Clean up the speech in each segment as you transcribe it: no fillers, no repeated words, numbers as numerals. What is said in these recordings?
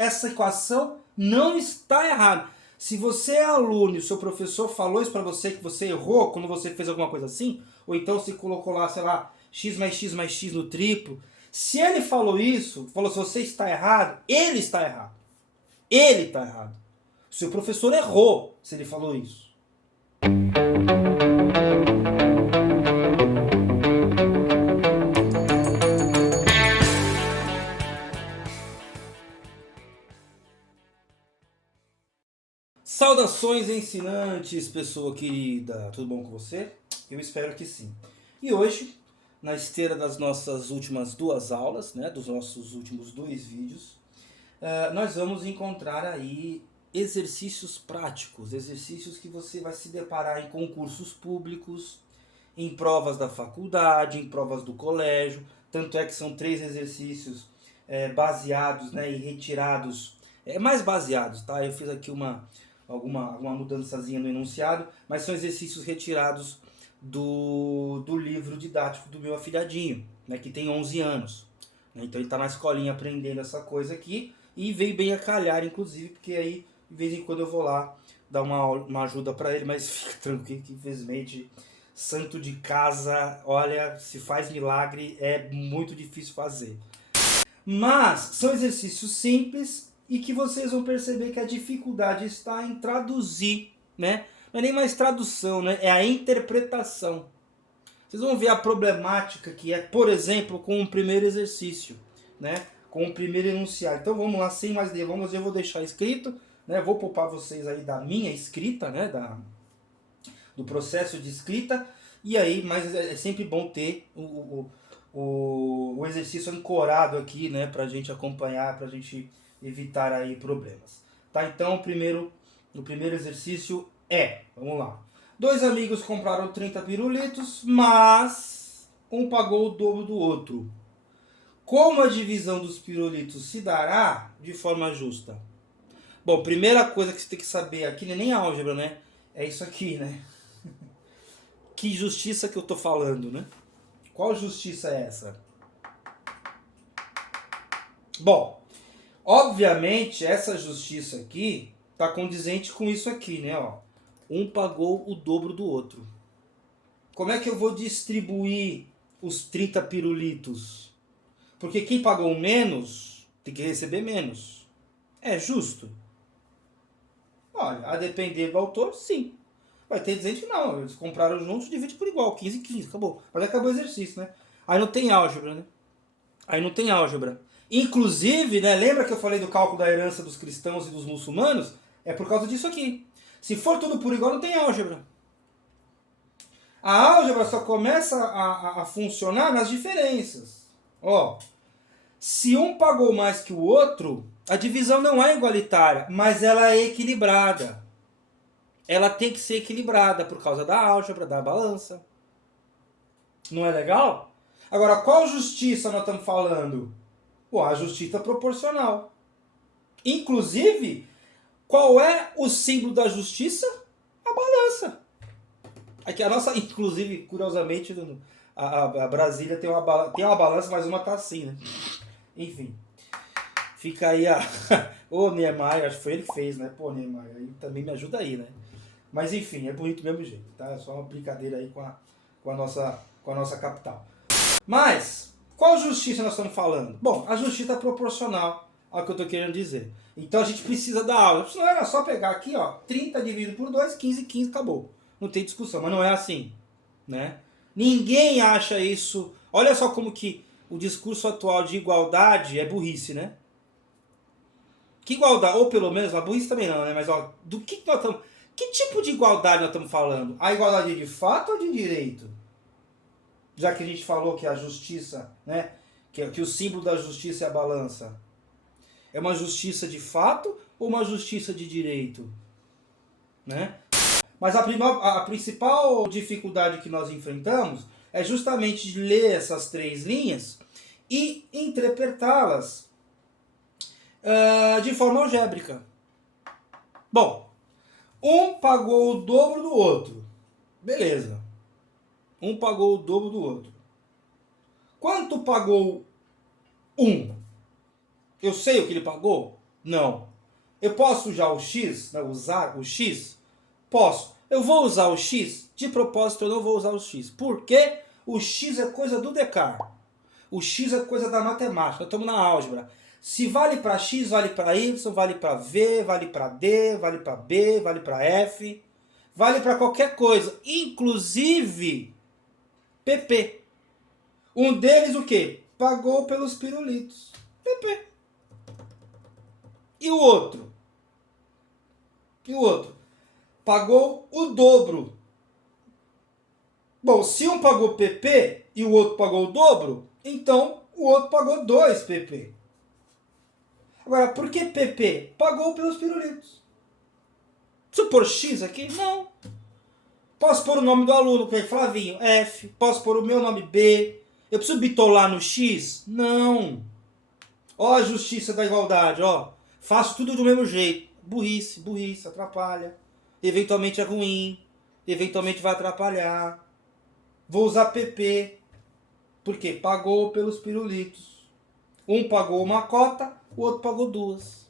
essa equação não está errada. Se você é aluno e o seu professor falou isso para você, que você errou quando você fez alguma coisa assim, ou então se colocou lá, sei lá, x mais x mais x no triplo, se ele falou isso, falou se você está errado, ele está errado. Ele está errado. O seu professor errou se ele falou isso. Saudações ensinantes, pessoa querida. Tudo bom com você? Eu espero que sim. E hoje, na esteira das nossas últimas duas aulas, né, dos nossos últimos dois vídeos, nós vamos encontrar aí exercícios práticos, exercícios que você vai se deparar em concursos públicos, em provas da faculdade, em provas do colégio. Tanto é que são 3 exercícios baseados, né, e retirados, mais baseados, tá? Eu fiz aqui alguma mudançazinha no enunciado, mas são exercícios retirados do livro didático do meu afilhadinho, né, que tem 11 anos. Então ele está na escolinha aprendendo essa coisa aqui e veio bem a calhar, inclusive, porque aí de vez em quando eu vou lá dar uma ajuda para ele, mas fica tranquilo que infelizmente santo de casa, olha, se faz milagre, é muito difícil fazer. Mas são exercícios simples e que vocês vão perceber que a dificuldade está em traduzir, né? Não é nem mais tradução, né? É a interpretação. Vocês vão ver a problemática que é, por exemplo, com o primeiro exercício, né? Com o primeiro enunciado. Então vamos lá, sem mais delongas, eu vou deixar escrito, né? Vou poupar vocês aí da minha escrita, né? Do processo de escrita. E aí, mas é sempre bom ter o exercício ancorado aqui, né? Pra gente acompanhar, pra gente evitar aí problemas. Tá? Então o primeiro exercício vamos lá. 2 amigos compraram 30 pirulitos, mas um pagou o dobro do outro. Como a divisão dos pirulitos se dará de forma justa? Bom, primeira coisa que você tem que saber aqui, não é nem álgebra, né? É isso aqui, né? Que justiça que eu tô falando, né? Qual justiça é essa? Bom, obviamente essa justiça aqui tá condizente com isso aqui, né? Ó, um pagou o dobro do outro. Como é que eu vou distribuir os 30 pirulitos? Porque quem pagou menos tem que receber menos. É justo? Olha, a depender do autor, sim. Vai ter gente que não, eles compraram juntos, divide por igual, 15 e 15, acabou. Mas acabou o exercício, né? Aí não tem álgebra, né? Aí não tem álgebra. Inclusive, né, lembra que eu falei do cálculo da herança dos cristãos e dos muçulmanos? É por causa disso aqui. Se for tudo por igual, não tem álgebra. A álgebra só começa a funcionar nas diferenças. Ó, se um pagou mais que o outro, a divisão não é igualitária, mas ela é equilibrada. Ela tem que ser equilibrada por causa da álgebra, da balança. Não é legal? Agora, qual justiça nós estamos falando? Pô, a justiça proporcional. Inclusive, qual é o símbolo da justiça? A balança. Aqui a nossa, inclusive, curiosamente, a Brasília tem uma balança, mas uma tá assim, né? Enfim. Fica aí a... Ô, Niemeyer, acho que foi ele que fez, né? Pô, Niemeyer, aí também me ajuda aí, né? Mas enfim, é bonito do mesmo jeito, tá? É só uma brincadeira aí com a nossa capital. Mas, qual justiça nós estamos falando? Bom, a justiça proporcional ao que eu estou querendo dizer. Então a gente precisa da aula. Senão era só pegar aqui, ó, 30 dividido por 2, 15, 15, acabou. Não tem discussão, mas não é assim, né? Ninguém acha isso. Olha só como que o discurso atual de igualdade é burrice, né? Que igualdade? Ou pelo menos, a burrice também não, né? Mas ó, do que nós estamos... Que tipo de igualdade nós estamos falando? A igualdade de fato ou de direito? Já que a gente falou que a justiça, né, que o símbolo da justiça é a balança. É uma justiça de fato ou uma justiça de direito? Né? Mas a principal dificuldade que nós enfrentamos é justamente de ler essas 3 linhas e interpretá-las de forma algébrica. Bom, um pagou o dobro do outro. Beleza. Um pagou o dobro do outro. Quanto pagou um? Eu sei o que ele pagou? Não. Eu posso usar o x? Não, usar o x? Posso. Eu vou usar o x? De propósito eu não vou usar o x. Por quê? O x é coisa do Descartes. O x é coisa da matemática. Nós estamos na álgebra. Se vale para x, vale para y, vale para v, vale para d, vale para b, vale para f. Vale para qualquer coisa. Inclusive PP. Um deles o quê? Pagou pelos pirulitos. PP. E o outro? E o outro? Pagou o dobro. Bom, se um pagou PP e o outro pagou o dobro, então o outro pagou 2 PP. Agora, por que PP? Pagou pelos pirulitos. Preciso pôr X aqui? Não. Posso pôr o nome do aluno, que é Flavinho, F. Posso pôr o meu nome, B. Eu preciso bitolar no X? Não. Ó a justiça da igualdade, ó. Faço tudo do mesmo jeito. Burrice, burrice, atrapalha. Eventualmente é ruim. Eventualmente vai atrapalhar. Vou usar PP. Por quê? Pagou pelos pirulitos. Um pagou uma cota, o outro pagou 2.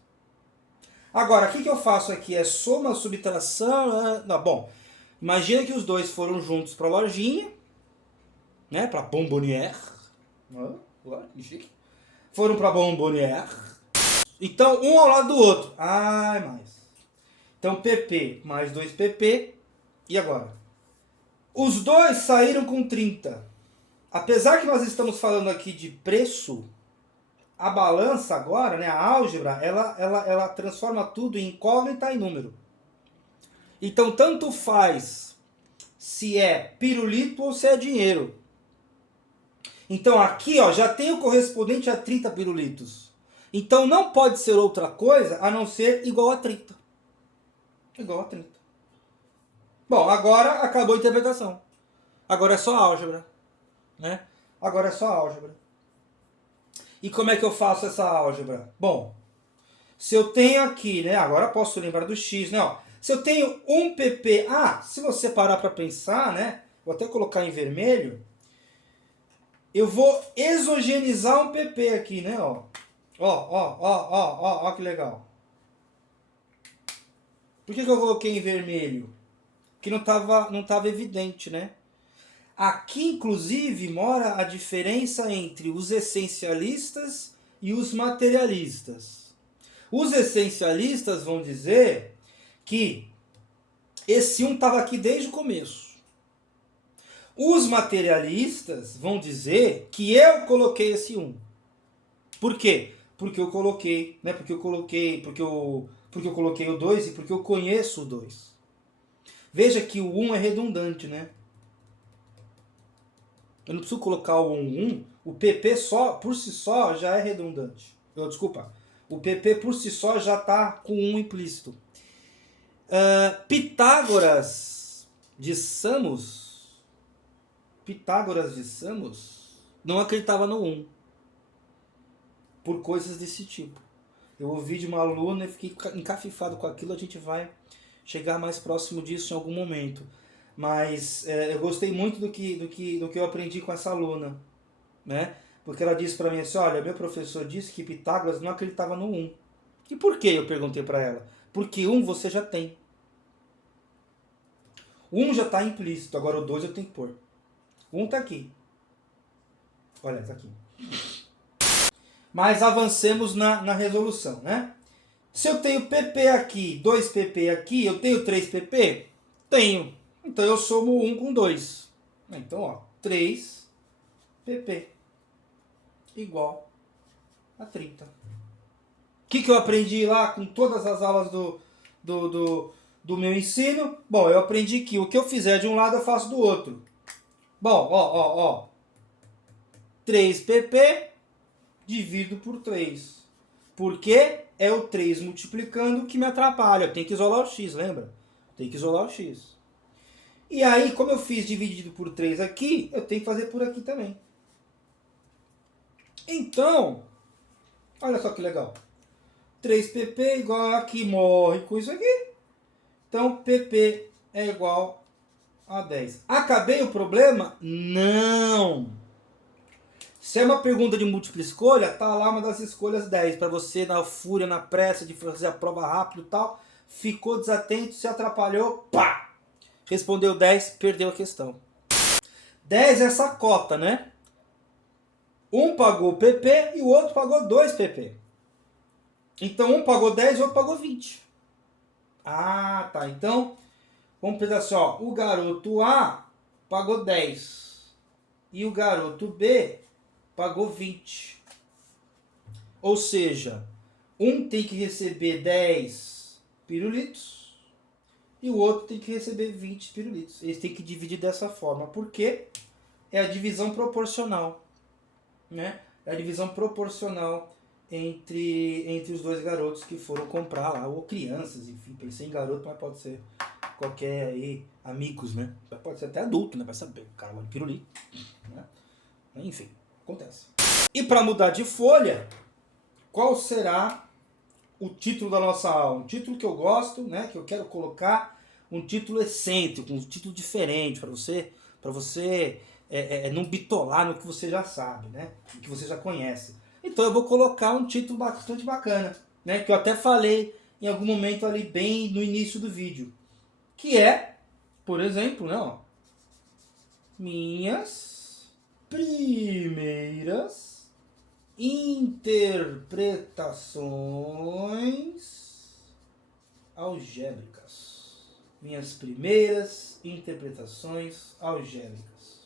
Agora, o que eu faço aqui? É soma, subtração? Não, bom, imagina que os dois foram juntos para a lojinha, né? Para Bombonière. Que chique. Foram para Bombonière. Então, um ao lado do outro. Ai, mais. Então, PP mais 2 PP. E agora? Os dois saíram com 30. Apesar que nós estamos falando aqui de preço, a balança agora, né, a álgebra, ela transforma tudo em incógnita e número. Então, tanto faz se é pirulito ou se é dinheiro. Então, aqui ó, já tem o correspondente a 30 pirulitos. Então, não pode ser outra coisa a não ser igual a 30. Igual a 30. Bom, agora acabou a interpretação. Agora é só álgebra. Né? Agora é só álgebra. E como é que eu faço essa álgebra? Bom, se eu tenho aqui, né? Agora posso lembrar do x, né? Ó, se eu tenho um pp... se você parar para pensar, né? Vou até colocar em vermelho. Eu vou exogenizar um pp aqui, né? Ó que legal. Por que eu coloquei em vermelho? Porque não tava evidente, né? Aqui, inclusive, mora a diferença entre os essencialistas e os materialistas. Os essencialistas vão dizer que esse 1 estava aqui desde o começo. Os materialistas vão dizer que eu coloquei esse 1. Por quê? Porque eu coloquei, né? Porque eu coloquei o 2 e porque eu conheço o 2. Veja que o 1 é redundante, né? Eu não preciso colocar o 1. O PP só, por si só, já é redundante. Desculpa. O PP por si só já está com 1 implícito. Pitágoras de Samos não acreditava no 1. Por coisas desse tipo. Eu ouvi de uma aluna e fiquei encafifado com aquilo. A gente vai chegar mais próximo disso em algum momento. Mas eu gostei muito do que eu aprendi com essa aluna, né? Porque ela disse para mim assim, olha, meu professor disse que Pitágoras não acreditava no 1. E por que? Eu perguntei para ela. Porque 1 você já tem. O 1 já está implícito, agora o 2 eu tenho que pôr. O 1 está aqui. Olha, está aqui. Mas avancemos na resolução, né? Se eu tenho PP aqui, 2 PP aqui, eu tenho 3 PP? Tenho. Então eu somo 1 com 2. Então, ó, 3 pp igual a 30. O que eu aprendi lá com todas as aulas do meu ensino? Bom, eu aprendi que o que eu fizer de um lado eu faço do outro. Bom, ó. 3 pp divido por 3. Porque é o 3 multiplicando que me atrapalha. Eu tenho que isolar o x, lembra? Tem que isolar o x. E aí, como eu fiz dividido por 3 aqui, eu tenho que fazer por aqui também. Então, olha só que legal. 3pp igual a aqui, morre com isso aqui. Então, pp é igual a 10. Acabei o problema? Não! Se é uma pergunta de múltipla escolha, tá lá uma das escolhas 10, para você na fúria, na pressa de fazer a prova rápido e tal, ficou desatento, se atrapalhou, pá! Respondeu 10, perdeu a questão. 10 é essa cota, né? Um pagou PP e o outro pagou 2 PP. Então um pagou 10 e o outro pagou 20. Ah, tá. Então, vamos pensar assim, ó. O garoto A pagou 10 e o garoto B pagou 20. Ou seja, um tem que receber 10 pirulitos e o outro tem que receber 20 pirulitos. Eles têm que dividir dessa forma, porque é a divisão proporcional, né? É a divisão proporcional entre os dois garotos que foram comprar lá, ou crianças, enfim, pensei em garoto, mas pode ser qualquer aí, amigos, né? Pode ser até adulto, né? Vai saber, o cara gosta de pirulito, né? Enfim, acontece. E para mudar de folha, qual será o título da nossa aula? Um título que eu gosto, né? Que eu quero colocar, um título excêntrico, um título diferente para você não bitolar no que você já sabe, né? No que você já conhece. Então eu vou colocar um título bastante bacana, né? Que eu até falei em algum momento ali bem no início do vídeo, que é, por exemplo, né? Ó, minhas primeiras interpretações algébricas. Minhas primeiras interpretações algébricas.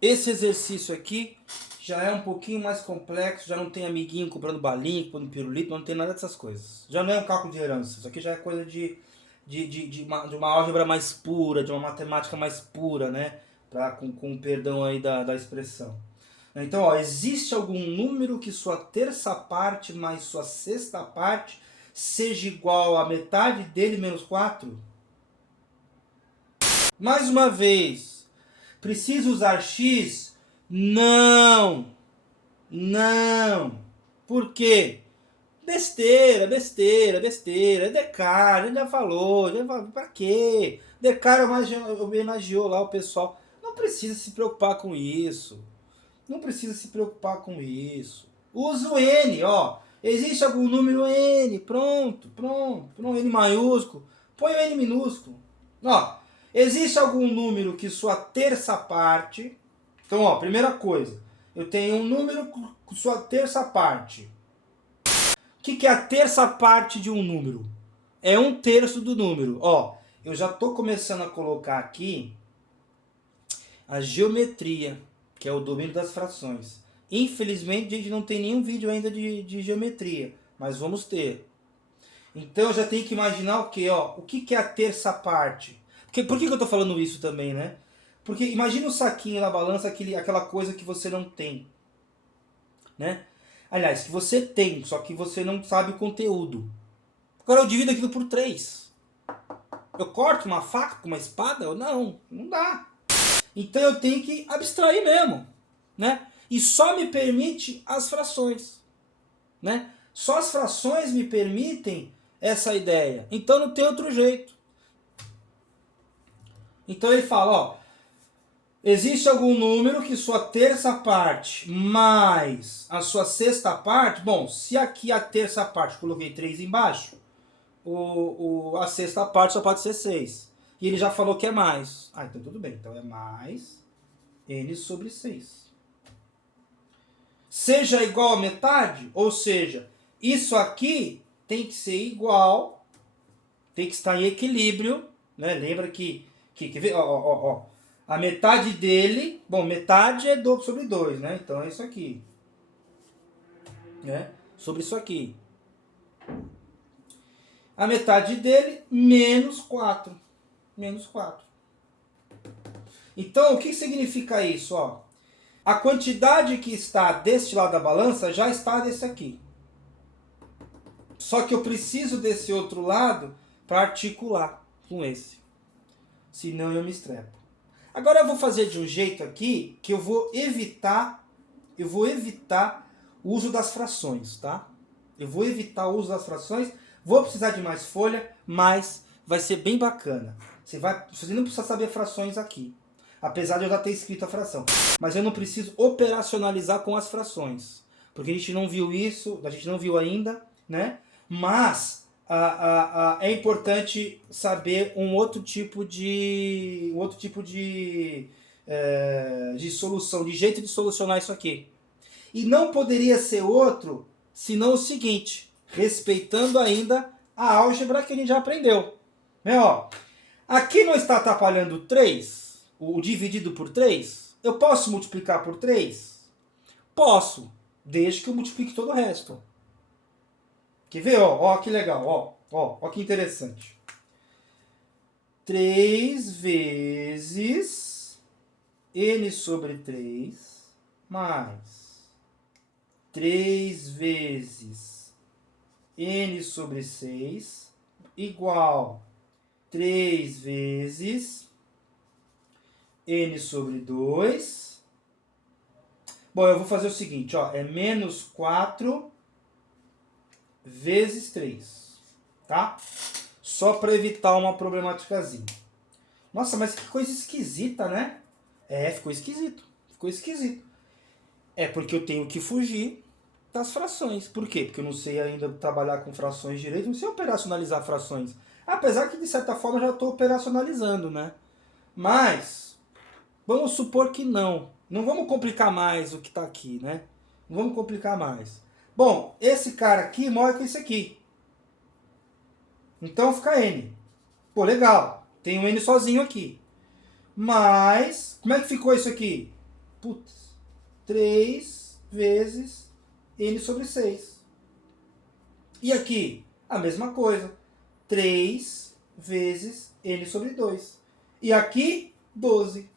Esse exercício aqui já é um pouquinho mais complexo, já não tem amiguinho comprando balinha, comprando pirulito, não tem nada dessas coisas. Já não é um cálculo de herança, isso aqui já é coisa de uma álgebra mais pura, de uma matemática mais pura, né? Com perdão aí da expressão. Então, ó, existe algum número que sua terça parte mais sua sexta parte seja igual a metade dele menos 4? Mais uma vez, preciso usar x? Não! Não! Por quê? Besteira, besteira, besteira. Descartes, já falou, pra quê? Descartes homenageou lá o pessoal. Não precisa se preocupar com isso. Não precisa se preocupar com isso. Usa o N, ó. Existe algum número N, pronto. N maiúsculo. Põe o N minúsculo. Ó, existe algum número que sua terça parte... Então, ó, primeira coisa. Eu tenho um número com sua terça parte. O que é a terça parte de um número? É 1/3 do número. Ó, eu já estou começando a colocar aqui a geometria, que é o domínio das frações. Infelizmente, a gente não tem nenhum vídeo ainda de geometria, mas vamos ter. Então, eu já tenho que imaginar o quê? Ó, o que é a terça parte? Por que eu estou falando isso também, né? Porque imagina o saquinho na balança, aquela coisa que você não tem, né? Aliás, que você tem, só que você não sabe o conteúdo. Agora eu divido aquilo por 3. Eu corto uma faca com uma espada? Não dá. Então eu tenho que abstrair mesmo, né? E só me permite as frações, né? Só as frações me permitem essa ideia. Então não tem outro jeito. Então ele fala, ó, existe algum número que sua terça parte mais a sua sexta parte... Bom, se aqui a terça parte coloquei 3 embaixo, a sexta parte só pode ser 6. E ele já falou que é mais. Ah, então tudo bem. Então é mais n sobre 6. Seja igual a metade, ou seja, isso aqui tem que ser igual, tem que estar em equilíbrio, né? Lembra que ó, a metade dele, bom, metade é sobre 2, né? Então é isso aqui, né? Sobre isso aqui. A metade dele, menos 4. Menos 4. Então, o que significa isso? Ó, a quantidade que está deste lado da balança já está desse aqui. Só que eu preciso desse outro lado para articular com esse. Senão eu me estrepo. Agora eu vou fazer de um jeito aqui que eu vou evitar o uso das frações, tá? Eu vou evitar o uso das frações. Vou precisar de mais folha, mas vai ser bem bacana. Você não precisa saber frações aqui. Apesar de eu já ter escrito a fração. Mas eu não preciso operacionalizar com as frações. Porque a gente não viu isso, a gente não viu ainda, né? Mas é importante saber um outro tipo de solução, de jeito de solucionar isso aqui. E não poderia ser outro, senão o seguinte, respeitando ainda a álgebra que a gente já aprendeu. Né, ó, aqui não está atrapalhando 3, o dividido por 3? Eu posso multiplicar por 3? Posso, desde que eu multiplique todo o resto. Quer ver? Ó, que legal, ó que interessante. 3 vezes n sobre 3 mais 3 vezes n sobre 6 igual 3 vezes n sobre 2. Bom, eu vou fazer o seguinte, ó, é menos 4 vezes 3, tá? Só para evitar uma problemáticazinha. Nossa, mas que coisa esquisita, né? É, ficou esquisito. Ficou esquisito. É porque eu tenho que fugir das frações. Por quê? Porque eu não sei ainda trabalhar com frações direito, não sei operacionalizar frações. Apesar que, de certa forma, eu já estou operacionalizando, né? Mas, vamos supor que não. Não vamos complicar mais o que está aqui, né? Não vamos complicar mais. Bom, esse cara aqui mora com esse aqui. Então fica n. Pô, legal. Tem um n sozinho aqui. Mas, como é que ficou isso aqui? Putz, 3 vezes n sobre 6. E aqui, a mesma coisa. 3 vezes n sobre 2. E aqui, 12.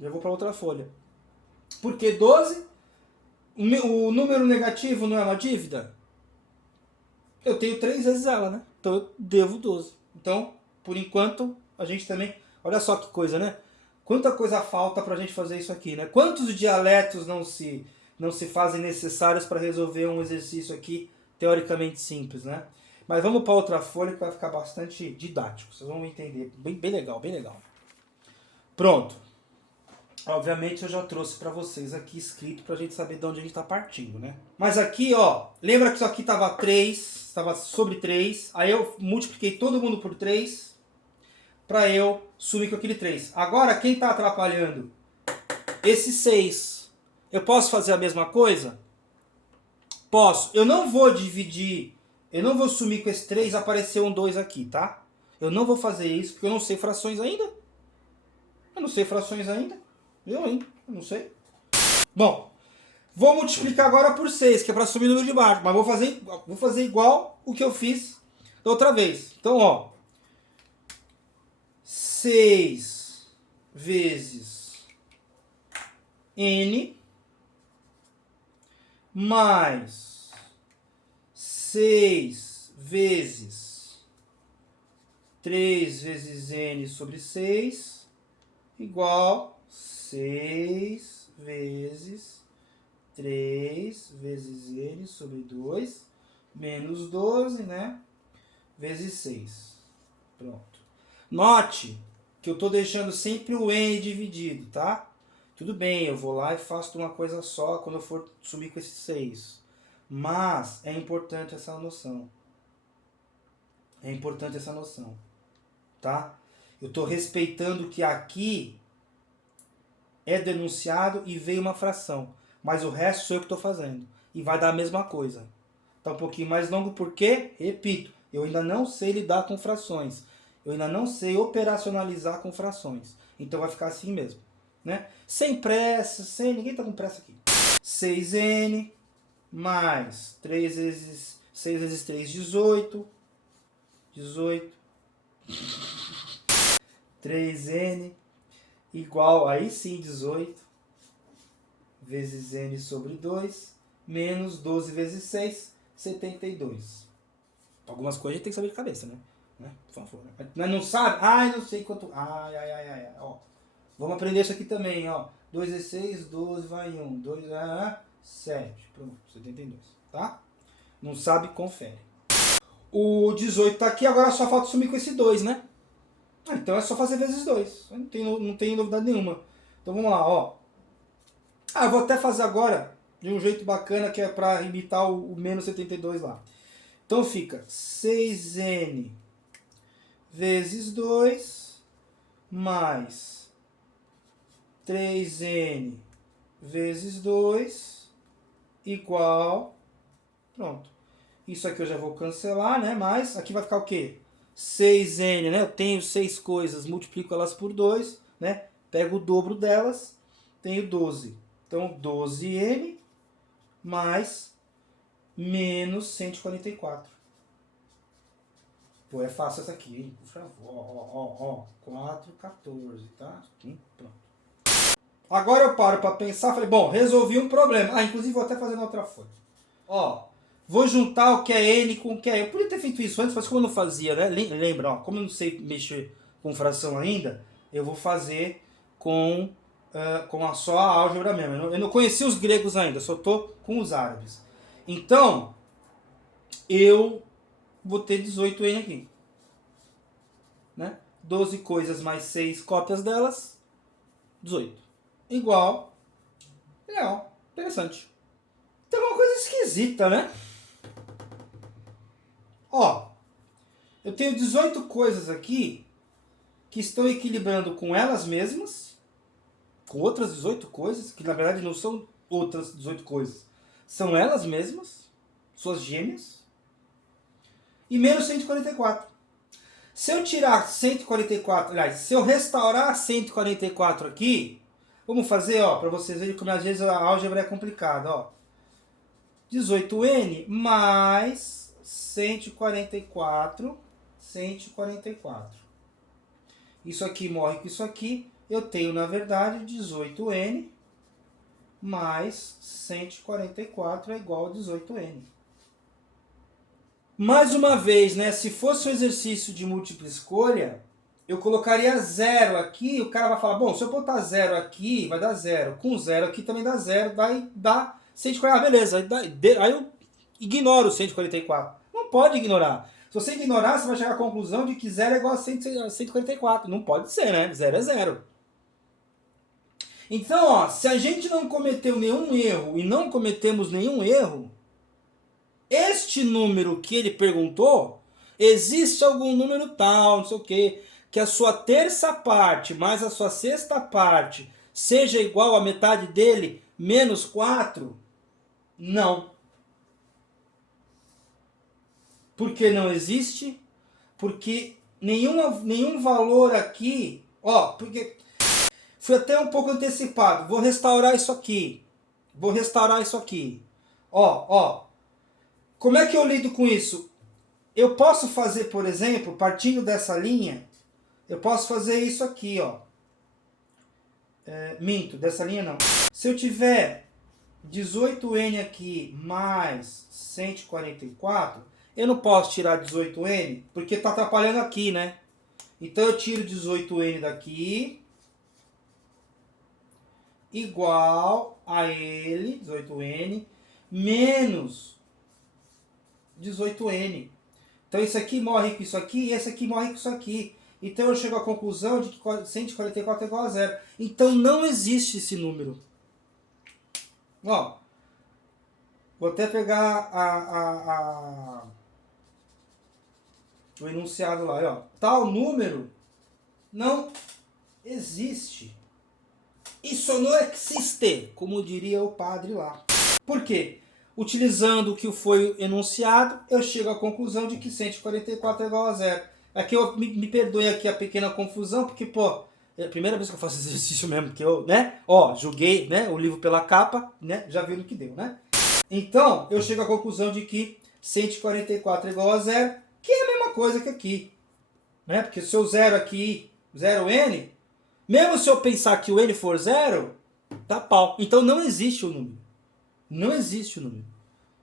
Já vou para outra folha. Por que 12? O número negativo não é uma dívida? Eu tenho 3 vezes ela, né? Então eu devo 12. Então, por enquanto, a gente também... Olha só que coisa, né? Quanta coisa falta pra gente fazer isso aqui, né? Quantos dialetos não se fazem necessários para resolver um exercício aqui teoricamente simples, né? Mas vamos para outra folha que vai ficar bastante didático. Vocês vão entender. Bem legal, bem legal. Pronto. Obviamente eu já trouxe para vocês aqui escrito para a gente saber de onde a gente está partindo, né? Mas aqui, ó, lembra que isso aqui estava 3, estava sobre 3, aí eu multipliquei todo mundo por 3 para eu sumir com aquele 3. Agora, quem está atrapalhando? Esse 6. Eu posso fazer a mesma coisa? Posso. Eu não vou dividir, eu não vou sumir com esse 3 e aparecer um 2 aqui, tá? Eu não vou fazer isso porque eu não sei frações ainda. Eu não sei frações ainda. Eu não sei. Bom, vou multiplicar agora por 6, que é para subir o número de baixo. Mas vou fazer igual o que eu fiz da outra vez. Então, ó. 6 vezes n mais 6 vezes 3 vezes n sobre 6 igual 6 vezes 3 vezes n sobre 2 menos 12, né? Vezes 6. Pronto. Note que eu estou deixando sempre o n dividido, tá? Tudo bem, eu vou lá e faço uma coisa só quando eu for sumir com esses 6. Mas é importante essa noção. É importante essa noção, tá? Eu estou respeitando que aqui é denunciado e veio uma fração. Mas o resto sou eu que estou fazendo. E vai dar a mesma coisa. Tá um pouquinho mais longo porque, repito, eu ainda não sei lidar com frações. Eu ainda não sei operacionalizar com frações. Então vai ficar assim mesmo, né? Sem pressa, ninguém tá com pressa aqui. 6n mais 3 vezes 6 vezes 3, 18. 3n igual, aí sim, 18 vezes n sobre 2 menos 12 vezes 6, 72. Algumas coisas a gente tem que saber de cabeça, né? Por favor. Mas não sabe? Ai, não sei quanto... Ai. Ó. Vamos aprender isso aqui também, ó. 2 vezes 6, 12, vai 1. 2, 7. Pronto, 72. Tá? Não sabe, confere. O 18 tá aqui, agora só falta sumir com esse 2, né? Então é só fazer vezes 2. Não tem novidade nenhuma. Então vamos lá, ó. Eu vou até fazer agora de um jeito bacana, que é para imitar o menos 72 lá. Então fica 6n vezes 2 mais 3n vezes 2 igual... Pronto. Isso aqui eu já vou cancelar, né? Mas aqui vai ficar o quê? 6n, né? Eu tenho 6 coisas, multiplico elas por 2, né? Pego o dobro delas, tenho 12. Então 12n mais menos 144. Pô, é fácil essa aqui, hein? Por favor. 4, 14, tá? Pronto. Agora eu paro para pensar, falei, bom, resolvi um problema. Inclusive vou até fazer na outra folha. Ó, vou juntar o que é n com o que é... Eu podia ter feito isso antes, mas como eu não fazia, né? Lembra, ó, como eu não sei mexer com fração ainda, eu vou fazer com só a álgebra mesmo. Eu não conheci os gregos ainda, só tô com os árabes. Então, eu vou ter 18n aqui. Né? 12 coisas mais 6 cópias delas, 18. Igual. Legal, interessante. Tem uma coisa esquisita, né? Ó, eu tenho 18 coisas aqui que estão equilibrando com elas mesmas, com outras 18 coisas, que na verdade não são outras 18 coisas, são elas mesmas, suas gêmeas, e menos 144. Se eu tirar 144, aliás, se eu restaurar 144 aqui, vamos fazer, ó, para vocês verem como às vezes a álgebra é complicada, ó. 18n mais 144. Isso aqui morre com isso aqui. Eu tenho, na verdade, 18n mais 144 é igual a 18n. Mais uma vez, né, se fosse um exercício de múltipla escolha, eu colocaria 0 aqui, o cara vai falar, bom, se eu botar 0 aqui, vai dar 0. Com 0 aqui também dá 0, vai dar 144. Beleza, aí eu ignoro o 144. Não pode ignorar. Se você ignorar, você vai chegar à conclusão de que 0 é igual a 144. Não pode ser, né? 0 é 0. Então, ó, se a gente não cometeu nenhum erro e não cometemos nenhum erro, este número que ele perguntou, existe algum número tal, não sei o quê, que a sua terça parte mais a sua sexta parte seja igual a metade dele menos 4? Não. Por que não existe? Porque nenhum valor aqui, ó, porque foi até um pouco antecipado. Vou restaurar isso aqui. Ó. Como é que eu lido com isso? Eu posso fazer, por exemplo, partindo dessa linha, eu posso fazer isso aqui, ó. Dessa linha não. Se eu tiver 18n aqui mais 144, eu não posso tirar 18n, porque está atrapalhando aqui, né? Então eu tiro 18n daqui, igual a ele, 18n, menos 18n. Então isso aqui morre com isso aqui, e esse aqui morre com isso aqui. Então eu chego à conclusão de que 144 é igual a 0. Então não existe esse número. Ó, vou até pegar o enunciado lá. Ó. Tal número não existe. Isso não existe, como diria o padre lá. Por quê? Utilizando o que foi enunciado, eu chego à conclusão de que 144 é igual a 0. Aqui me perdoe aqui a pequena confusão, porque, pô, é a primeira vez que eu faço esse exercício mesmo, que eu, né, ó, julguei, né, o livro pela capa, né, já viu no que deu, né? Então, eu chego à conclusão de que 144 é igual a 0, que é a mesma coisa que aqui, né? Porque se eu zero aqui, 0n, mesmo se eu pensar que o n for 0, tá pau. Então não existe o número. Não existe o número.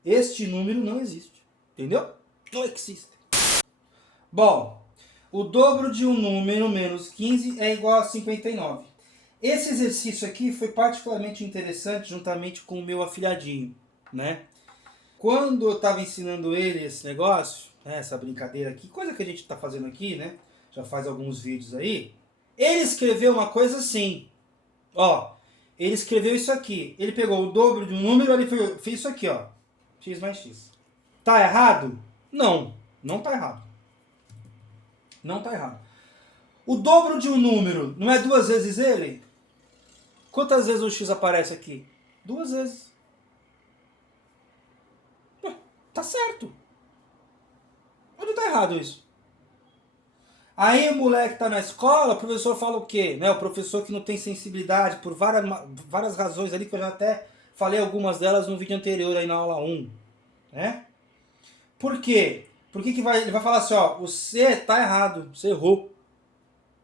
Este número não existe. Entendeu? Não existe. Bom, o dobro de um número menos 15 é igual a 59. Esse exercício aqui foi particularmente interessante juntamente com o meu afilhadinho, né? Quando eu estava ensinando ele esse negócio, né, essa brincadeira aqui, coisa que a gente está fazendo aqui, né? já faz alguns vídeos aí, ele escreveu uma coisa assim, ó, ele escreveu isso aqui, ele pegou o dobro de um número, ele fez isso aqui, ó, x mais x. Tá errado? Não, não tá errado. Não tá errado. O dobro de um número não é 2 vezes ele? Quantas vezes o x aparece aqui? 2 vezes. Ué, tá certo. Onde tá errado isso? Aí o moleque tá na escola, o professor fala o quê? Né? O professor que não tem sensibilidade por várias razões ali, que eu já até falei algumas delas no vídeo anterior aí na aula 1. Né? Por quê? Por que ele vai falar assim, ó, você tá errado, você errou.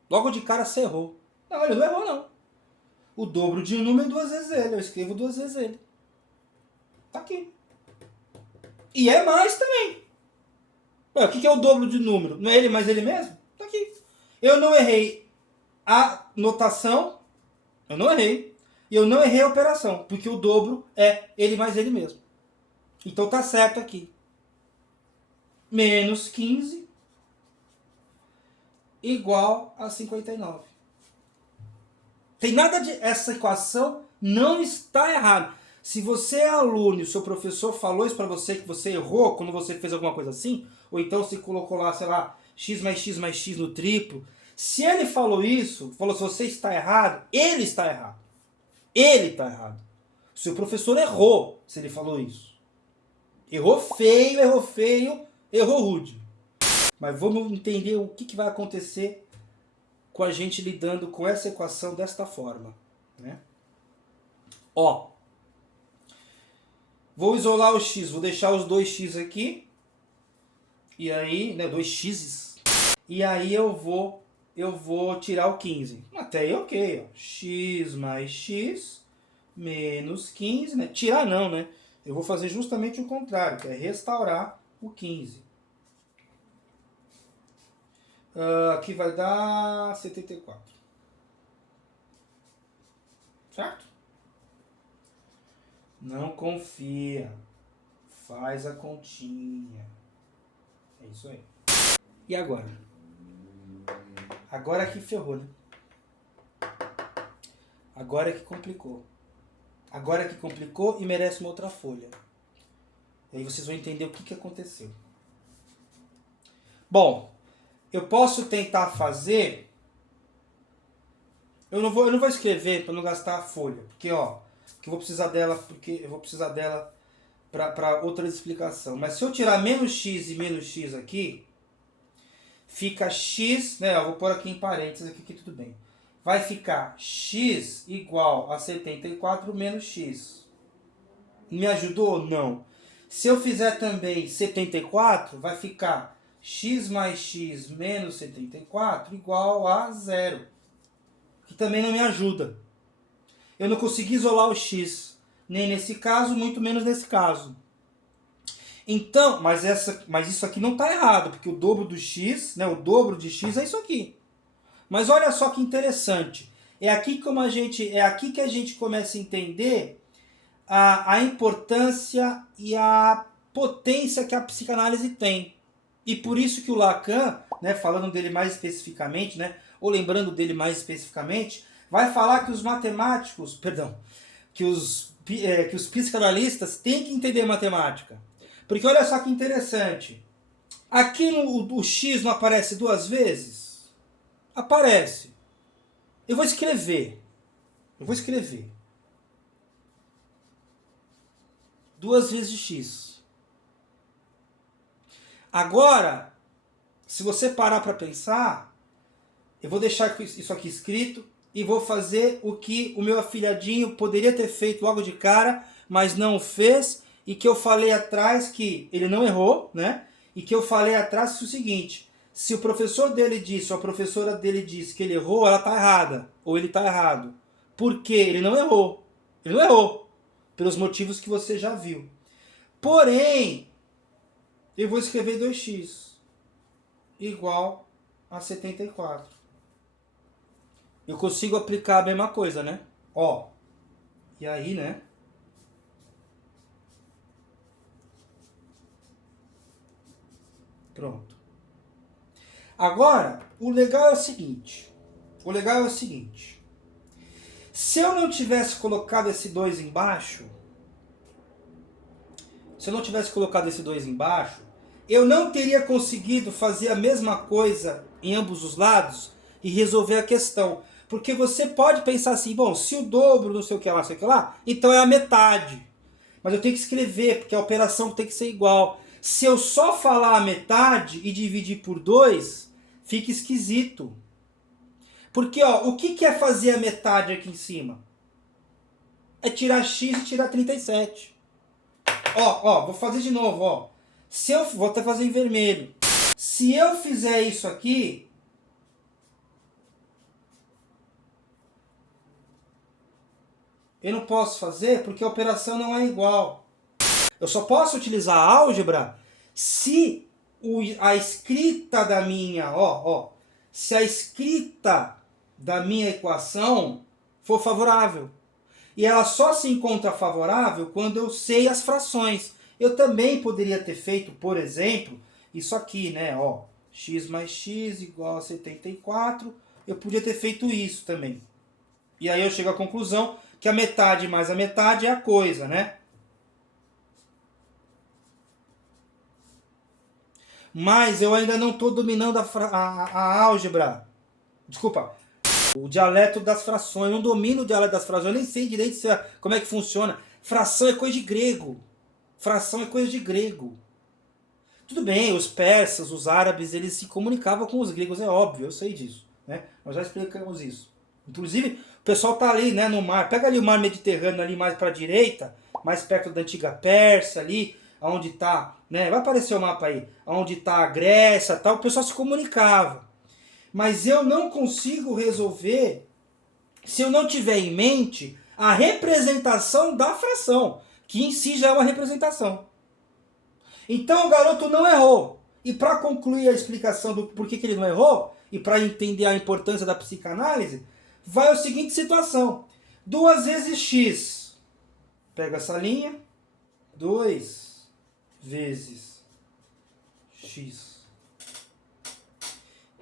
Logo de cara você errou. Não, ele não errou não. O dobro de um número é 2 vezes ele, eu escrevo 2 vezes ele. Tá aqui. E é mais também. Ué, o que é o dobro de número? Não é ele mais ele mesmo? Tá aqui. Eu não errei a notação, eu não errei. E eu não errei a operação, porque o dobro é ele mais ele mesmo. Então tá certo aqui. Menos 15 igual a 59. Tem nada de... Essa equação não está errada. Se você é aluno e o seu professor falou isso para você, que você errou quando você fez alguma coisa assim, ou então se colocou lá, sei lá, x mais x mais x no triplo, se ele falou isso, falou se você está errado, ele está errado. Ele está errado. O seu professor errou se ele falou isso. Errou feio, errou rude. Mas vamos entender o que vai acontecer com a gente lidando com essa equação desta forma. Né? Ó, vou isolar o x, vou deixar os 2x aqui. E aí, né, 2x. E aí eu vou tirar o 15. Até aí ok, ó. X mais x menos 15, né? Tirar não, né? Eu vou fazer justamente o contrário, que é restaurar o 15. Aqui vai dar 74. Certo? Não confia. Faz a continha. É isso aí. E agora? Agora que ferrou, né? Agora que complicou. Agora que complicou e merece uma outra folha. E aí vocês vão entender o que aconteceu. Bom, eu posso tentar fazer... Eu não vou escrever para não gastar a folha. Porque, ó, que eu vou precisar dela para outra explicação. Mas se eu tirar menos x e menos x aqui, fica x, né? Eu vou pôr aqui em parênteses aqui que tudo bem. Vai ficar x igual a 74 menos x. Me ajudou? Não. Se eu fizer também 74, vai ficar x mais x menos 74 igual a 0. Que também não me ajuda. Eu não consegui isolar o x, nem nesse caso, muito menos nesse caso. Então, mas isso aqui não está errado, porque o dobro do x, né, o dobro de x é isso aqui. Mas olha só que interessante. É aqui que a gente começa a entender a importância e a potência que a psicanálise tem. E por isso que o Lacan, né, falando dele mais especificamente, né, ou lembrando dele mais especificamente, vai falar que os matemáticos, que os psicanalistas têm que entender matemática. Porque olha só que interessante. Aqui o x não aparece 2 vezes? Aparece. Eu vou escrever. 2 vezes x. Agora, se você parar para pensar, eu vou deixar isso aqui escrito e vou fazer o que o meu afilhadinho poderia ter feito logo de cara, mas não fez, e que eu falei atrás que ele não errou, né? E que eu falei atrás o seguinte: se o professor dele disse, ou a professora dele disse que ele errou, ela está errada, ou ele está errado. Por quê? Ele não errou. Ele não errou, pelos motivos que você já viu. Porém, eu vou escrever 2x igual a 74. Eu consigo aplicar a mesma coisa, né? Ó, e aí, né? Pronto. Agora, o legal é o seguinte. Se eu não tivesse colocado esse 2 embaixo, eu não teria conseguido fazer a mesma coisa em ambos os lados e resolver a questão. Porque você pode pensar assim, bom, se o dobro, não sei o que lá, então é a metade. Mas eu tenho que escrever, porque a operação tem que ser igual. Se eu só falar a metade e dividir por 2, fica esquisito. Porque ó, o que é fazer a metade aqui em cima? É tirar x e tirar 37. Ó, vou fazer de novo, ó. Vou até fazer em vermelho. Se eu fizer isso aqui, eu não posso fazer porque a operação não é igual. Eu só posso utilizar a álgebra se a escrita da minha, se a escrita da minha equação for favorável. E ela só se encontra favorável quando eu sei as frações. Eu também poderia ter feito, por exemplo, isso aqui, né? Ó, x mais x igual a 74. Eu podia ter feito isso também. E aí eu chego à conclusão que a metade mais a metade é a coisa, né? Mas eu ainda não estou dominando a álgebra. Desculpa, o dialeto das frações. Eu não domino o dialeto das frações. Eu nem sei direito como é que funciona. Fração é coisa de grego. Tudo bem, os persas, os árabes, eles se comunicavam com os gregos, é óbvio, eu sei disso, né? Nós já explicamos isso. Inclusive, o pessoal tá ali, né, no mar. Pega ali o mar Mediterrâneo ali mais para a direita, mais perto da antiga Pérsia ali, onde tá, né? Vai aparecer o mapa aí, onde tá a Grécia, tal. O pessoal se comunicava. Mas eu não consigo resolver se eu não tiver em mente a representação da fração, que em si já é uma representação. Então o garoto não errou. E para concluir a explicação do porquê que ele não errou, e para entender a importância da psicanálise, vai a seguinte situação. 2 vezes x. Pega essa linha. 2 vezes x.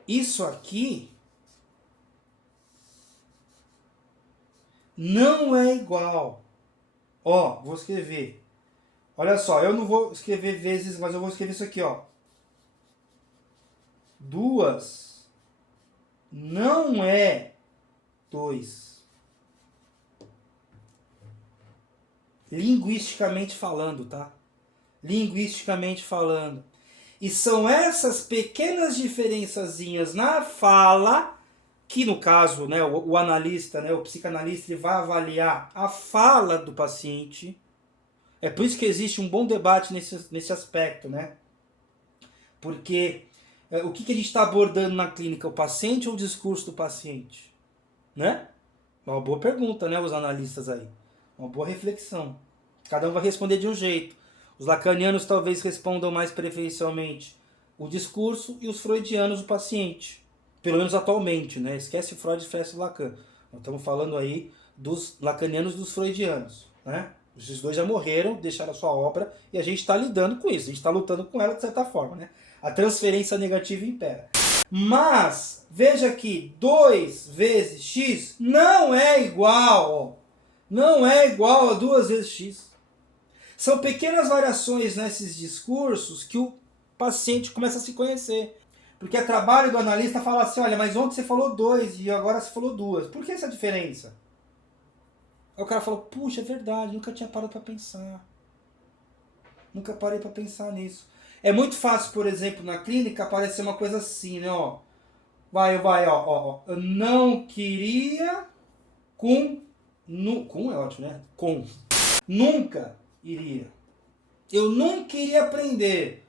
Isso aqui não é igual. Ó, vou escrever. Olha só, eu não vou escrever vezes, mas eu vou escrever isso aqui, ó. 2 não é 2. Linguisticamente falando, tá? Linguisticamente falando. E são essas pequenas diferençazinhas na fala, que no caso, né, o analista, né, o psicanalista, ele vai avaliar a fala do paciente. É por isso que existe um bom debate nesse aspecto, né? Porque o que a gente está abordando na clínica? O paciente ou o discurso do paciente? Né? Uma boa pergunta, né, os analistas aí. Uma boa reflexão. Cada um vai responder de um jeito. Os lacanianos talvez respondam mais preferencialmente o discurso e os freudianos o paciente. Pelo menos atualmente, né? Esquece Freud e esquece Lacan. Nós estamos falando aí dos lacanianos e dos freudianos, né? Esses dois já morreram, deixaram a sua obra e a gente está lidando com isso. A gente está lutando com ela de certa forma, né? A transferência negativa impera. Mas, veja que 2 vezes x não é igual. Não é igual a 2 vezes x. São pequenas variações nesses discursos que o paciente começa a se conhecer. Porque é trabalho do analista falar assim, olha, mas ontem você falou 2 e agora você falou 2. Por que essa diferença? Aí o cara falou, puxa, é verdade, nunca tinha parado para pensar. Nunca parei para pensar nisso. É muito fácil, por exemplo, na clínica aparecer uma coisa assim, né, ó. Ó. Eu não queria com é ótimo, né? Com. Nunca iria. Eu não queria aprender.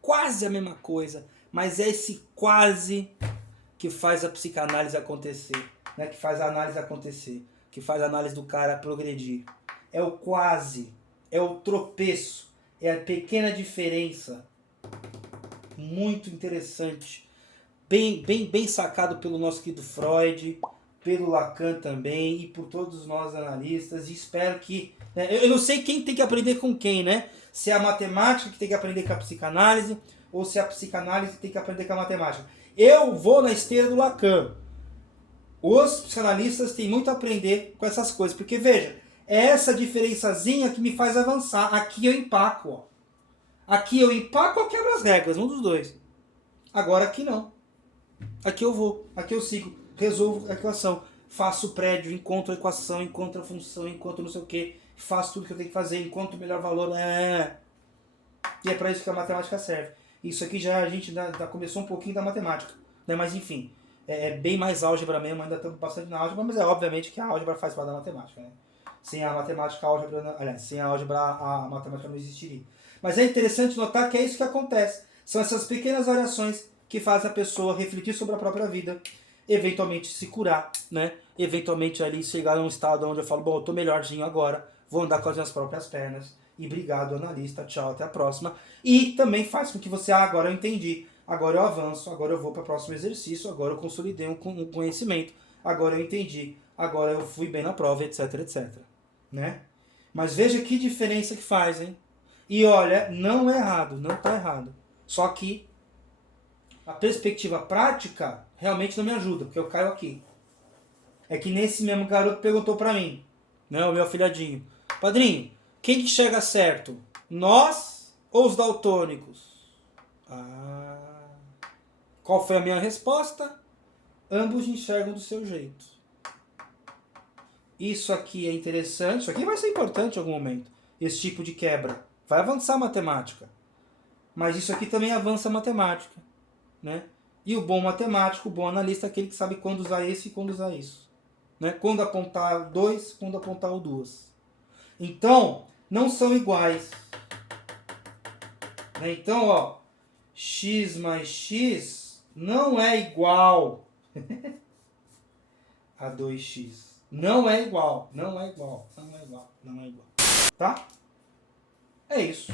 Quase a mesma coisa. Mas é esse quase que faz a psicanálise acontecer. Né? Que faz a análise acontecer. Que faz a análise do cara progredir. É o quase. É o tropeço. É a pequena diferença. Muito interessante. Bem sacado pelo nosso querido Freud. pelo Lacan também e por todos nós analistas. E espero que... eu não sei quem tem que aprender com quem, né? Se é a matemática que tem que aprender com a psicanálise ou se é a psicanálise que tem que aprender com a matemática. Eu vou na esteira do Lacan. Os psicanalistas têm muito a aprender com essas coisas. Porque, veja, é essa diferençazinha que me faz avançar. Aqui eu empaco, ó. Aqui eu empaco ou quebro as regras, um dos dois. Agora aqui não. Aqui eu vou, aqui eu sigo, resolvo a equação. Faço o prédio, encontro a equação, encontro a função, encontro não sei o que. Faço tudo que eu tenho que fazer, encontro o melhor valor. E é para isso que a matemática serve. Isso aqui já a gente já começou um pouquinho da matemática, né? Mas enfim, é bem mais álgebra mesmo, ainda estamos bastante na álgebra, mas é obviamente que a álgebra faz parte da matemática, né? Sem a matemática, a álgebra, aliás, sem a álgebra, a matemática não existiria. Mas é interessante notar que é isso que acontece. São essas pequenas variações que fazem a pessoa refletir sobre a própria vida, eventualmente se curar, né? Eventualmente ali chegar a um estado onde eu falo, bom, eu tô melhorzinho agora, vou andar com as minhas próprias pernas. E obrigado, analista. Tchau, até a próxima. E também faz com que você, agora eu entendi, agora eu avanço, agora eu vou para o próximo exercício, agora eu consolidei um conhecimento, agora eu entendi, agora eu fui bem na prova, etc, etc. Né? Mas veja que diferença que faz, hein? E olha, não é errado, não está errado. Só que a perspectiva prática realmente não me ajuda, porque eu caio aqui. É que nesse mesmo garoto perguntou para mim, né, o meu afilhadinho, padrinho, quem que chega certo? Nós ou os daltônicos? Qual foi a minha resposta? Ambos enxergam do seu jeito. Isso aqui é interessante, isso aqui vai ser importante em algum momento. Esse tipo de quebra. Vai avançar a matemática. Mas isso aqui também avança a matemática. Né? E o bom matemático, o bom analista é aquele que sabe quando usar esse e quando usar isso. Né? Quando apontar 2, quando apontar o 2. Então, não são iguais. Né? Então, ó, x mais x não é igual a 2x. Não é igual, não é igual, não é igual, não é igual. Tá? É isso.